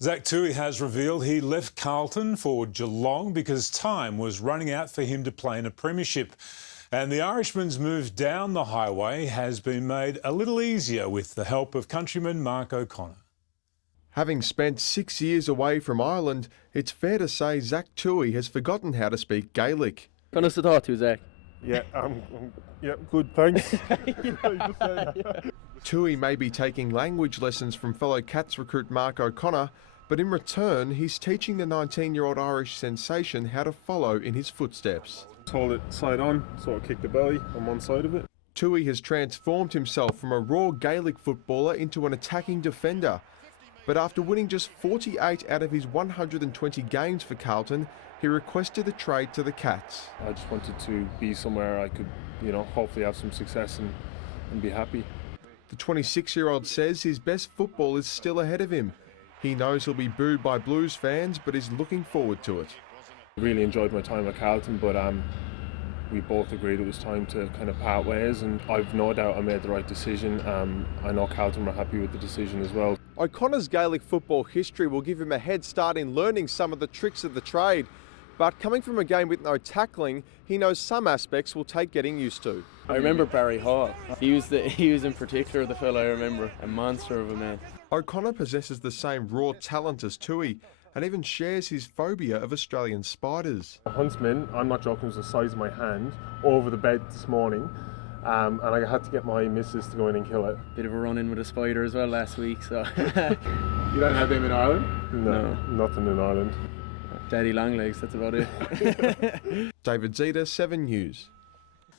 Zach Tui has revealed he left Carlton for Geelong because time was running out for him to play in a premiership. And the Irishman's move down the highway has been made a little easier with the help of countryman Mark O'Connor. Having spent 6 years away from Ireland, it's fair to say Zach Tui has forgotten how to speak Gaelic. Nice to talk to you, Zach. Yeah, good, thanks. Tui may be taking language lessons from fellow Cats recruit Mark O'Connor, but in return, he's teaching the 19-year-old Irish sensation how to follow in his footsteps. Hold it side on, sort of kick the belly on one side of it. Tui has transformed himself from a raw Gaelic footballer into an attacking defender. But after winning just 48 out of his 120 games for Carlton, he requested a trade to the Cats. I just wanted to be somewhere I could, hopefully have some success and be happy. The 26-year-old says his best football is still ahead of him. He knows he'll be booed by Blues fans, but is looking forward to it. I really enjoyed my time at Carlton, but we both agreed it was time to kind of part ways, and I've no doubt I made the right decision. I know Carlton were happy with the decision as well. O'Connor's Gaelic football history will give him a head start in learning some of the tricks of the trade. But coming from a game with no tackling, he knows some aspects will take getting used to. I remember Barry Hall. He was in particular the fellow I remember, a monster of a man. O'Connor possesses the same raw talent as Tui and even shares his phobia of Australian spiders. A huntsman, I'm not joking, was the size of my hand, over the bed this morning. And I had to get my missus to go in and kill it. Bit of a run-in with a spider as well last week, so... You don't have them in Ireland? No, nothing in Ireland. Daddy Longlegs, that's about it. David Zita, 7 News.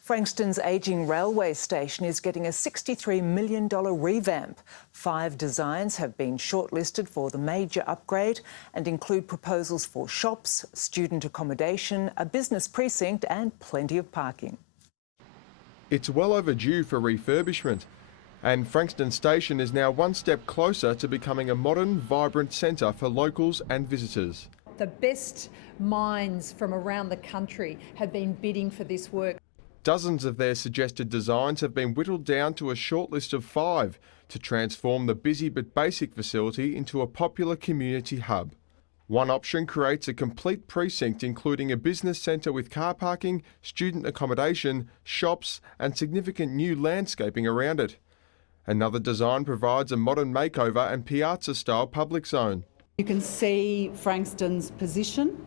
Frankston's ageing railway station is getting a $63 million revamp. 5 designs have been shortlisted for the major upgrade and include proposals for shops, student accommodation, a business precinct and plenty of parking. It's well overdue for refurbishment, and Frankston Station is now one step closer to becoming a modern, vibrant centre for locals and visitors. The best minds from around the country have been bidding for this work. Dozens of their suggested designs have been whittled down to a short list of 5 to transform the busy but basic facility into a popular community hub. One option creates a complete precinct including a business centre with car parking, student accommodation, shops and significant new landscaping around it. Another design provides a modern makeover and piazza-style public zone. You can see Frankston's position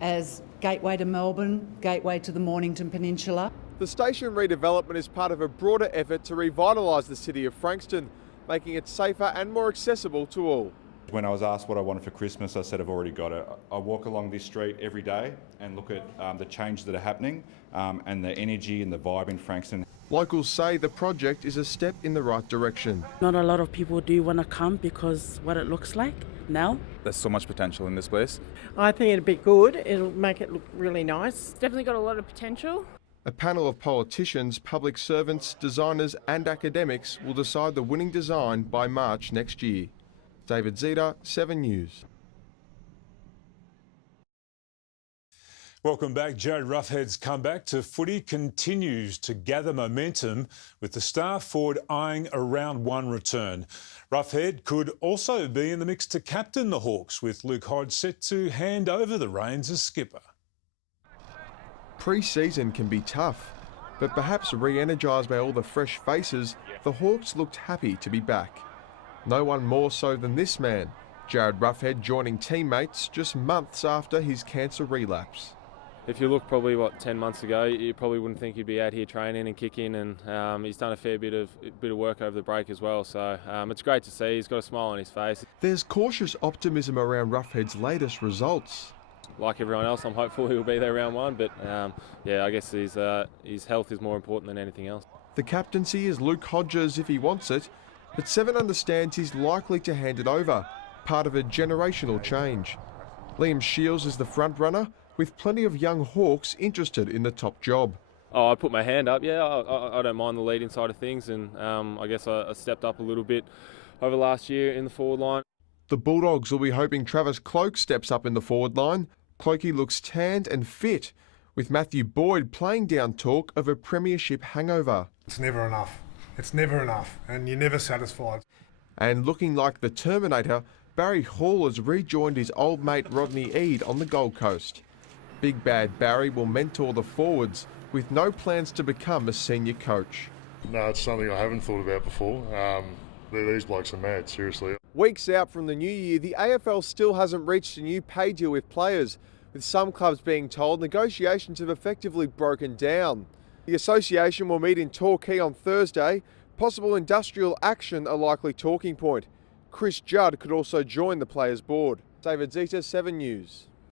as gateway to Melbourne, gateway to the Mornington Peninsula. The station redevelopment is part of a broader effort to revitalise the city of Frankston, making it safer and more accessible to all. When I was asked what I wanted for Christmas, I said I've already got it. I walk along this street every day and look at the changes that are happening and the energy and the vibe in Frankston. Locals say the project is a step in the right direction. Not a lot of people do want to come because what it looks like now. There's so much potential in this place. I think it'll be good. It'll make it look really nice. Definitely got a lot of potential. A panel of politicians, public servants, designers and academics will decide the winning design by March next year. David Zita, 7 News. Welcome back. Jared Roughhead's comeback to footy continues to gather momentum with the star forward eyeing a round 1 return. Roughhead could also be in the mix to captain the Hawks, with Luke Hodge set to hand over the reins as skipper. Pre-season can be tough, but perhaps re-energised by all the fresh faces, the Hawks looked happy to be back. No one more so than this man, Jared Roughhead joining teammates just months after his cancer relapse. If you look probably, 10 months ago, you probably wouldn't think he'd be out here training and kicking, and he's done a fair bit of work over the break as well, so it's great to see. He's got a smile on his face. There's cautious optimism around Roughhead's latest results. Like everyone else, I'm hopeful he'll be there round 1, but yeah, I guess his health is more important than anything else. The captaincy is Luke Hodge's if he wants it, but Seven understands he's likely to hand it over, part of a generational change. Liam Shields is the front runner, with plenty of young Hawks interested in the top job. Oh, I put my hand up, yeah, I don't mind the leading side of things, and I guess I stepped up a little bit over last year in the forward line. The Bulldogs will be hoping Travis Cloke steps up in the forward line. Clokey looks tanned and fit, with Matthew Boyd playing down talk of a premiership hangover. It's never enough. It's never enough, and you're never satisfied. And looking like the Terminator, Barry Hall has rejoined his old mate Rodney Eade on the Gold Coast. Big Bad Barry will mentor the forwards with no plans to become a senior coach. No, it's something I haven't thought about before. These blokes are mad, seriously. Weeks out from the new year, the AFL still hasn't reached a new pay deal with players, with some clubs being told negotiations have effectively broken down. The association will meet in Torquay on Thursday. Possible industrial action a likely talking point. Chris Judd could also join the players' board. David Zita, 7 News.